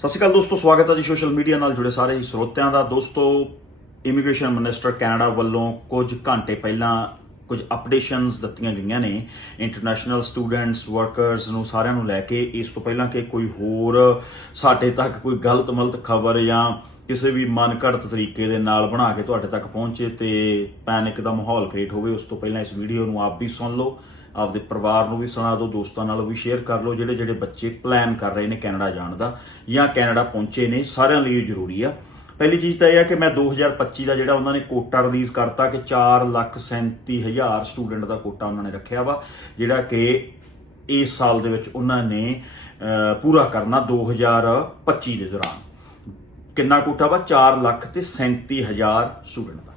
ਸਤਿ ਸ਼੍ਰੀ ਅਕਾਲ ਦੋਸਤੋ, ਸਵਾਗਤ ਹੈ ਜੀ ਸੋਸ਼ਲ ਮੀਡੀਆ ਨਾਲ ਜੁੜੇ ਸਾਰੇ ਹੀ ਸਰੋਤਿਆਂ ਦਾ। ਦੋਸਤੋ ਇਮੀਗ੍ਰੇਸ਼ਨ ਮਿਨਿਸਟਰ ਕੈਨੇਡਾ ਵੱਲੋਂ ਕੁਝ ਘੰਟੇ ਪਹਿਲਾਂ ਕੁਝ ਅਪਡੇਸ਼ਨਸ ਦਿੱਤੀਆਂ ਗਈਆਂ ਨੇ। ਇੰਟਰਨੈਸ਼ਨਲ ਸਟੂਡੈਂਟਸ ਵਰਕਰਸ ਨੂੰ ਸਾਰਿਆਂ ਨੂੰ ਲੈ ਕੇ, ਇਸ ਤੋਂ ਪਹਿਲਾਂ ਕਿ ਕੋਈ ਹੋਰ ਸਾਡੇ ਤੱਕ ਕੋਈ ਗਲਤ ਮਲਤ ਖਬਰ ਜਾਂ ਕਿਸੇ ਵੀ ਮਨਘੜਤ ਤਰੀਕੇ ਦੇ ਨਾਲ ਬਣਾ ਕੇ ਤੁਹਾਡੇ ਤੱਕ ਪਹੁੰਚੇ ਤੇ ਪੈਨਿਕ ਦਾ ਮਾਹੌਲ ਕ੍ਰੀਏਟ ਹੋਵੇ, ਉਸ ਤੋਂ ਪਹਿਲਾਂ ਇਸ ਵੀਡੀਓ ਨੂੰ ਆਪ ਵੀ ਸੁਣ ਲਓ। ਆਪਦੇ ਪਰਿਵਾਰ ਨੂੰ ਵੀ ਸੁਣਾ ਦਿਓ, ਦੋਸਤਾਂ ਨਾਲ ਵੀ ਸ਼ੇਅਰ ਕਰ ਲਓ, ਜਿਹੜੇ ਜਿਹੜੇ ਬੱਚੇ ਪਲਾਨ ਕਰ ਰਹੇ ਨੇ ਕੈਨੇਡਾ ਜਾਣ ਦਾ ਜਾਂ ਕੈਨੇਡਾ ਪਹੁੰਚੇ ਨੇ, ਸਾਰਿਆਂ ਲਈ ਇਹ ਜ਼ਰੂਰੀ ਆ। ਪਹਿਲੀ ਚੀਜ਼ ਤਾਂ ਇਹ ਆ ਕਿ ਮੈਂ 2025 ਦਾ ਜਿਹੜਾ ਉਹਨਾਂ ਨੇ ਕੋਟਾ ਰਿਲੀਜ਼ ਕਰਤਾ ਕਿ 437000 ਸਟੂਡੈਂਟ ਦਾ ਕੋਟਾ ਉਹਨਾਂ ਨੇ ਰੱਖਿਆ ਵਾ, ਜਿਹੜਾ ਕਿ ਇਸ ਸਾਲ ਦੇ ਵਿੱਚ ਉਹਨਾਂ ਨੇ ਪੂਰਾ ਕਰਨਾ 2025 ਦੇ ਦੌਰਾਨ। ਕਿੰਨਾ ਕੋਟਾ ਵਾ? 4 ਲੱਖ ਤੇ 37000 ਸਟੂਡੈਂਟ ਦਾ।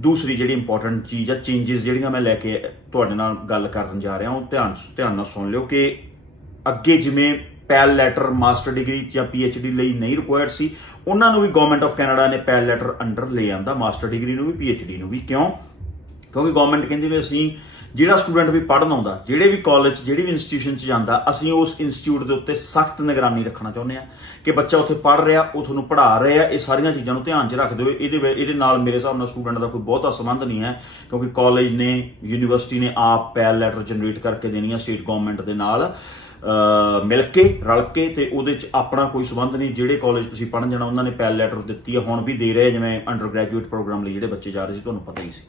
ਦੂਸਰੀ ਜਿਹੜੀ ਇੰਪੋਰਟੈਂਟ ਚੀਜ਼ ਆ ਚੇਂਜਸ ਜਿਹੜੀਆਂ ਮੈਂ ਲੈ ਕੇ ਤੁਹਾਡੇ ਨਾਲ ਗੱਲ ਕਰਨ ਜਾ ਰਿਹਾ ਹਾਂ, ਉਹ ਧਿਆਨ ਧਿਆਨ ਨਾਲ ਸੁਣ ਲਿਓ ਕਿ ਅੱਗੇ ਜਿਵੇਂ ਪੈਲ ਲੈਟਰ ਮਾਸਟਰ ਡਿਗਰੀ ਜਾਂ ਡੀ ਲਈ ਨਹੀਂ ਰਿਕੁਆਇਰਡ ਸੀ, ਉਹਨਾਂ ਨੂੰ ਵੀ ਗਵਰਨਮੈਂਟ ਆਫ ਕੈਨੇਡਾ ਨੇ ਪੈਲ ਲੈਟਰ ਅੰਡਰ ਲੈ ਆਂਦਾ ਮਾਸਟਰ ਡਿਗਰੀ ਨੂੰ ਵੀ ਡੀ ਨੂੰ ਵੀ। ਕਿਉਂ? ਕਿਉਂਕਿ ਗਵਰਨਮੈਂਟ ਕਹਿੰਦੀ ਵੀ ਅਸੀਂ ਜਿਹੜਾ ਸਟੂਡੈਂਟ ਵੀ ਪੜ੍ਹਨ ਆਉਂਦਾ, ਜਿਹੜੇ ਵੀ ਕਾਲਜ ਜਿਹੜੀ ਵੀ ਇੰਸਟੀਟਿਊਸ਼ਨ 'ਚ ਜਾਂਦਾ, ਅਸੀਂ ਉਸ ਇੰਸਟੀਟਿਊਟ ਦੇ ਉੱਤੇ ਸਖਤ ਨਿਗਰਾਨੀ ਰੱਖਣਾ ਚਾਹੁੰਦੇ ਆ ਕਿ ਬੱਚਾ ਉੱਥੇ ਪੜ੍ਹ ਰਿਹਾ, ਉਹ ਤੁਹਾਨੂੰ ਪੜ੍ਹਾ ਰਿਹਾ, ਇਹ ਸਾਰੀਆਂ ਚੀਜ਼ਾਂ ਨੂੰ ਧਿਆਨ 'ਚ ਰੱਖਦੇ ਹੋਏ ਇਹਦੇ ਇਹਦੇ ਨਾਲ ਮੇਰੇ ਹਿਸਾਬ ਨਾਲ ਸਟੂਡੈਂਟ ਦਾ ਕੋਈ ਬਹੁਤਾ ਸੰਬੰਧ ਨਹੀਂ ਹੈ, ਕਿਉਂਕਿ ਕਾਲਜ ਨੇ ਯੂਨੀਵਰਸਿਟੀ ਨੇ ਆਪ ਪੈਲ ਲੈਟਰ ਜਨਰੇਟ ਕਰਕੇ ਦੇਣੀ ਆ ਸਟੇਟ ਗਵਰਨਮੈਂਟ ਦੇ ਨਾਲ ਮਿਲ ਕੇ, ਰਲ ਕੇ ਤੇ ਉਹਦੇ ਚ ਆਪਣਾ ਕੋਈ ਸਬੰਧ ਨਹੀਂ। ਜਿਹੜੇ ਕਾਲਜ ਤੁਸੀਂ ਪੜ੍ਹਨ ਜਾਣਾ, ਉਹਨਾਂ ਨੇ ਪੈਲ ਲੈਟਰ ਦਿੱਤੀ ਹੈ, ਹੁਣ ਵੀ ਦੇ ਰਹੇ ਜਿਵੇਂ ਅੰਡਰ ਗ੍ਰੈਜੂਏਟ ਪ੍ਰੋਗਰਾਮ ਲਈ ਜਿਹੜੇ ਬੱਚੇ ਜਾ ਰਹੇ ਸੀ, ਤੁਹਾਨੂੰ ਪਤਾ ਹੀ ਸੀ।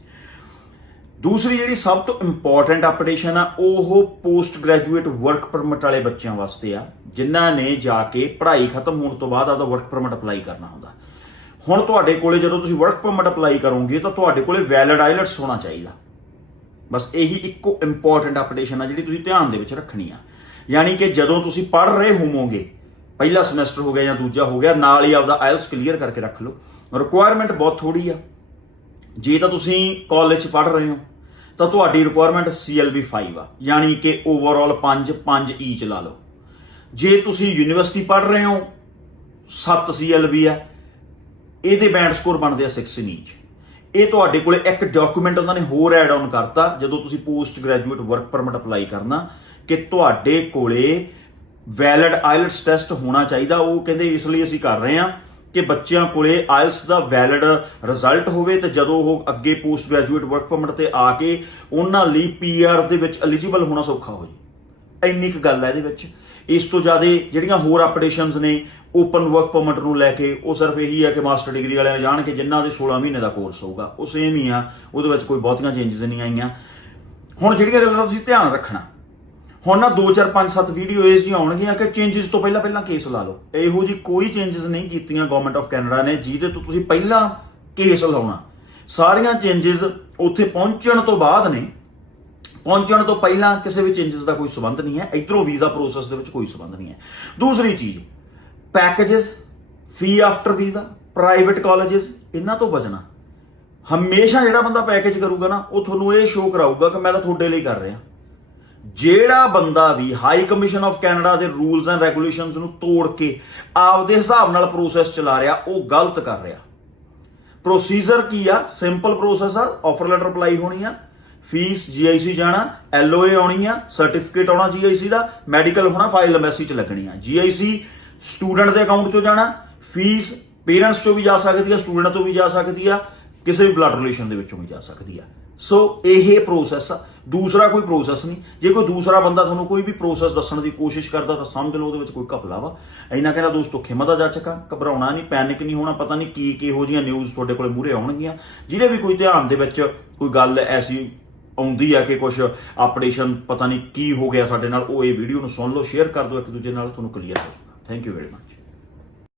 ਦੂਸਰੀ ਜਿਹੜੀ ਸਭ ਤੋਂ ਇੰਪੋਰਟੈਂਟ ਅਪਡੇਸ਼ਨ ਆ, ਉਹ ਪੋਸਟ ਗ੍ਰੈਜੂਏਟ ਵਰਕ ਪਰਮਿਟ ਵਾਲੇ ਬੱਚਿਆਂ ਵਾਸਤੇ ਆ, ਜਿਨ੍ਹਾਂ ਨੇ ਜਾ ਕੇ ਪੜ੍ਹਾਈ ਖਤਮ ਹੋਣ ਤੋਂ ਬਾਅਦ ਆਪਦਾ ਵਰਕ ਪਰਮਿਟ ਅਪਲਾਈ ਕਰਨਾ ਹੁੰਦਾ। ਹੁਣ ਤੁਹਾਡੇ ਕੋਲੇ ਜਦੋਂ ਤੁਸੀਂ ਵਰਕ ਪਰਮਿਟ ਅਪਲਾਈ ਕਰੋਗੇ, ਤਾਂ ਤੁਹਾਡੇ ਕੋਲੇ ਵੈਲਿਡ ਆਈਲਟਸ ਹੋਣਾ ਚਾਹੀਦਾ। ਬਸ ਇਹੀ ਇੱਕੋ ਇੰਪੋਰਟੈਂਟ ਅਪਡੇਸ਼ਨ ਆ ਜਿਹੜੀ ਤੁਸੀਂ ਧਿਆਨ ਦੇ ਵਿੱਚ ਰੱਖਣੀ ਆ। ਯਾਨੀ ਕਿ ਜਦੋਂ ਤੁਸੀਂ ਪੜ੍ਹ ਰਹੇ ਹੋਵੋਗੇ, ਪਹਿਲਾ ਸਮੈਸਟਰ ਹੋ ਗਿਆ ਜਾਂ ਦੂਜਾ ਹੋ ਗਿਆ, ਨਾਲ ਹੀ ਆਪਦਾ ਆਇਲਸ ਕਲੀਅਰ ਕਰਕੇ ਰੱਖ ਲਓ। ਰਿਕੁਆਇਰਮੈਂਟ ਬਹੁਤ ਥੋੜੀ ਆ। ਜੇ ਤਾਂ ਤੁਸੀਂ ਕਾਲਜ 'ਚ ਪੜ੍ਹ ਰਹੇ ਹੋ ਤਾਂ ਤੁਹਾਡੀ ਰਿਕੁਆਇਰਮੈਂਟ CLB 5 ਆ, ਯਾਨੀ ਕਿ ਓਵਰਆਲ 5 5 ਈਚ ਲਾ ਲਓ। ਜੇ ਤੁਸੀਂ ਯੂਨੀਵਰਸਿਟੀ ਪੜ੍ਹ ਰਹੇ ਹੋ 7 CLB ਆ, ਇਹਦੇ ਬੈਂਡ ਸਕੋਰ ਬਣਦੇ ਆ 16 ਈਚ ਇਹ ਤੁਹਾਡੇ ਕੋਲੇ ਇੱਕ ਡਾਕੂਮੈਂਟ ਉਹਨਾਂ ਨੇ ਹੋਰ ਐਡ ਆਨ ਕਰਤਾ, ਜਦੋਂ ਤੁਸੀਂ post graduate work permit apply ਕਰਨਾ, ਕਿ ਤੁਹਾਡੇ ਕੋਲੇ ਵੈਲਿਡ ਆਇਲਟਸ ਟੈਸਟ ਹੋਣਾ ਚਾਹੀਦਾ, ਉਹ ਕਹਿੰਦੇ ਇਸ ਲਈ ਅਸੀਂ ਕਰ ਰਹੇ ਹਾਂ। ਕਿ ਬੱਚਿਆਂ ਕੋਲੇ ਆਇਲਸ ਦਾ ਵੈਲਿਡ ਰਿਜ਼ਲਟ ਹੋਵੇ ਤੇ ਜਦੋਂ ਉਹ ਅੱਗੇ ਪੋਸਟ ਗ੍ਰੈਜੂਏਟ ਵਰਕ ਪਰਮਿਟ ਤੇ ਆ ਕੇ ਉਹਨਾਂ ਲਈ ਪੀਆਰ ਦੇ ਵਿੱਚ ਐਲੀਜੀਬਲ ਹੋਣਾ ਸੌਖਾ ਹੋ ਜੇ ਇੰਨੀ ਕੁ ਗੱਲ ਹੈ ਇਹਦੇ ਵਿੱਚ। ਇਸ ਤੋਂ ਜ਼ਿਆਦਾ ਜਿਹੜੀਆਂ ਹੋਰ ਅਪਡੇਸ਼ਨਸ ਨੇ ਓਪਨ ਵਰਕ ਪਰਮਿਟ ਨੂੰ ਲੈ ਕੇ, ਉਹ ਸਿਰਫ ਇਹੀ ਹੈ ਕਿ ਮਾਸਟਰ ਡਿਗਰੀ ਵਾਲਿਆਂ ਨੇ ਜਾਣ ਕੇ ਜਿਨ੍ਹਾਂ ਦੇ 16 ਮਹੀਨੇ ਦਾ ਕੋਰਸ ਹੋਊਗਾ। ਉਹ ਸੇਮ ਹੀ ਆ, ਉਹਦੇ ਵਿੱਚ ਕੋਈ ਬਹੁਤੀਆਂ ਚੇਂਜਸ ਨਹੀਂ ਆਈਆਂ। ਹੁਣ ਜਿਹੜੀਆਂ ਗੱਲਾਂ ਤੁਸੀਂ ਧਿਆਨ ਰੱਖਣਾ ਹੁਣ ਨਾ 2 4 5 7 ਵੀਡੀਓ ਇਸ ਜੀ ਆਉਣਗੀਆਂ ਕਿ ਚੇਂਜਸ ਤੋਂ ਪਹਿਲਾਂ ਪਹਿਲਾਂ ਕੇਸ ਲਾ ਲਓ। ਇਹੋ ਜੀ ਕੋਈ ਚੇਂਜਸ ਨਹੀਂ ਕੀਤੀਆਂ ਗਵਰਨਮੈਂਟ ਆਫ ਕੈਨੇਡਾ ਨੇ, ਜਿਹਦੇ ਤੋਂ ਤੁਸੀਂ ਪਹਿਲਾਂ ਕੇਸ ਲਾਉਣਾ। ਸਾਰੀਆਂ ਚੇਂਜਸ ਉੱਥੇ ਪਹੁੰਚਣ ਤੋਂ ਬਾਅਦ ਨੇ। ਪਹੁੰਚਣ ਤੋਂ ਪਹਿਲਾਂ ਕਿਸੇ ਵੀ ਚੇਂਜਸ ਦਾ ਕੋਈ ਸਬੰਧ ਨਹੀਂ ਹੈ। ਇਧਰੋਂ ਵੀਜ਼ਾ ਪ੍ਰੋਸੈਸ ਦੇ ਵਿੱਚ ਕੋਈ ਸਬੰਧ ਨਹੀਂ ਹੈ। ਦੂਸਰੀ ਚੀਜ਼ packages fee after visa private colleges ਇਹਨਾਂ ਤੋਂ ਬਚਣਾ। ਹਮੇਸ਼ਾ ਜਿਹੜਾ ਬੰਦਾ ਪੈਕੇਜ ਕਰੂਗਾ ਨਾ, ਉਹ ਤੁਹਾਨੂੰ ਇਹ ਸ਼ੋਅ ਕਰਾਊਗਾ ਕਿ ਮੈਂ ਤਾਂ ਤੁਹਾਡੇ ਲਈ ਕਰ ਰਿਹਾ। ਜਿਹੜਾ ਬੰਦਾ ਵੀ ਹਾਈ ਕਮਿਸ਼ਨ ਆਫ ਕੈਨੇਡਾ ਦੇ ਰੂਲਸ ਐਂਡ ਰੈਗੂਲੇਸ਼ਨਸ ਨੂੰ ਤੋੜ ਕੇ ਆਪਦੇ ਹਿਸਾਬ ਨਾਲ ਪ੍ਰੋਸੈਸ ਚਲਾ ਰਿਹਾ, ਉਹ ਗਲਤ ਕਰ ਰਿਹਾ। ਪ੍ਰੋਸੀਜਰ ਕੀ ਆ? ਸਿੰਪਲ ਪ੍ਰੋਸੈਸ ਆ ਆਫਰ ਲੈਟਰ ਅਪਲਾਈ ਹੋਣੀ ਆ ਫੀਸ ਜੀਆਈਸੀ ਜਾਣਾ ਐਲਓਏ ਆਉਣੀ ਆ ਸਰਟੀਫਿਕੇਟ ਆਉਣਾ ਜੀਆਈਸੀ ਦਾ ਮੈਡੀਕਲ ਹੋਣਾ ਫਾਈਲ ਐਮਬੈਸੀ ਚ ਲੱਗਣੀ ਆ। ਜੀਆਈਸੀ ਸਟੂਡੈਂਟ ਦੇ ਅਕਾਊਂਟ ਚੋਂ ਜਾਣਾ ਫੀਸ ਪੇਰੈਂਟਸ ਚੋਂ ਵੀ ਜਾ ਸਕਦੀ ਆ ਸਟੂਡੈਂਟ ਤੋਂ ਵੀ ਜਾ ਸਕਦੀ ਆ, ਕਿਸੇ ਵੀ ਬਲੱਡ ਰਿਲੇਸ਼ਨ ਦੇ ਵਿੱਚੋਂ ਵੀ ਜਾ ਸਕਦੀ ਆ। ਸੋ ਇਹ ਪ੍ਰੋਸੈਸ ਆ। ਦੂਸਰਾ ਕੋਈ ਪ੍ਰੋਸੈਸ ਨਹੀਂ। ਜੇ ਕੋਈ ਦੂਸਰਾ ਬੰਦਾ ਤੁਹਾਨੂੰ ਕੋਈ ਵੀ ਪ੍ਰੋਸੈਸ ਦੱਸਣ ਦੀ ਕੋਸ਼ਿਸ਼ ਕਰਦਾ ਤਾਂ ਸਮਝ ਲਓ ਉਹਦੇ ਵਿੱਚ ਕੋਈ ਘਪਲਾ ਵਾ। ਇੰਨਾ ਕਹਿੰਦਾ ਦੋਸਤੋ, ਖਿਮਾ ਦਾ ਜਾ ਚੱਕਾ ਘਬਰਾਉਣਾ ਨਹੀਂ ਪੈਨਿਕ ਨਹੀਂ ਹੋਣਾ, ਪਤਾ ਨਹੀਂ ਕੀ ਕਿਹੋ ਜੀਆਂ ਨਿਊਜ਼ ਤੁਹਾਡੇ ਕੋਲੇ ਮੂਹਰੇ ਆਉਣਗੀਆਂ। ਜਿਹਦੇ ਵੀ ਕੋਈ ਧਿਆਨ ਦੇ ਵਿੱਚ ਕੋਈ ਗੱਲ ਐਸੀ ਆਉਂਦੀ ਆ ਕਿ ਕੁਝ ਅਪਡੇਸ਼ਨ ਪਤਾ ਨਹੀਂ ਕੀ ਹੋ ਗਿਆ ਸਾਡੇ ਨਾਲ, ਉਹ ਇਹ ਵੀਡੀਓ ਨੂੰ ਸੁਣ ਲਓ ਸ਼ੇਅਰ ਕਰ ਦਿਓ ਇੱਕ ਦੂਜੇ ਨਾਲ, ਤੁਹਾਨੂੰ ਕਲੀਅਰ ਹੋ ਜਾਊਗਾ। Thank you very much